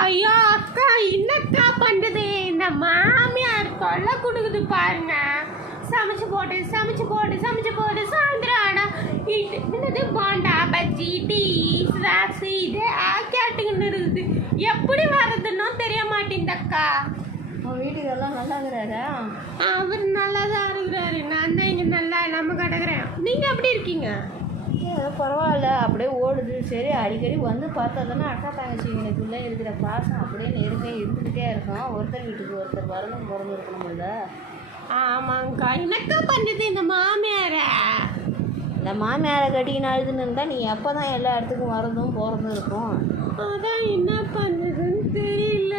ஐயோ அக்கா, என்னக்கா பண்ணுது இந்த மாமியார் தொல்லை கொடுக்குது பாருங்க. சமைச்சு போட்டு சாயந்தரம் ஆனா என்னது போண்டா பஜ்ஜி டீ ஸ்நாக்ஸ் இது கேட்டுக்கின்னு இருக்குது. எப்படி வர்றதுன்னு தெரிய மாட்டேங்குதக்கா. உன் வீட்டுக்கெல்லாம் நல்லா இருக்கிறாரா? அவர் நல்லா தான் இருக்கிறாரு. நான் தான் இங்கே நல்லா நம்ம கிடக்குறேன். நீங்கள் எப்படி இருக்கீங்க? பரவாயில்ல, அப்படியே ஓடுது. சரி, அடிக்கடி வந்து பார்த்தா தானே அக்கா தங்கச்சிங்களுக்குள்ளே இருக்கிற பாசம் அப்படியே இருந்துக்கிட்டே இருக்கும். ஒருத்தர் வீட்டுக்கு ஒருத்தர் வரணும் பிறந்து இருக்கணும்ல. ஆமாங்கக்கா. என்னக்கா பண்ணுது இந்த மாமியாரை? இந்த மாமியாரை கட்டிக்கினாலுதுன்னு இருந்தால் நீ எப்போ தான் எல்லா இடத்துக்கும் வரதும் போகிறதும் இருக்கும். அதான் என்ன பண்ணுதுன்னு தெரியல.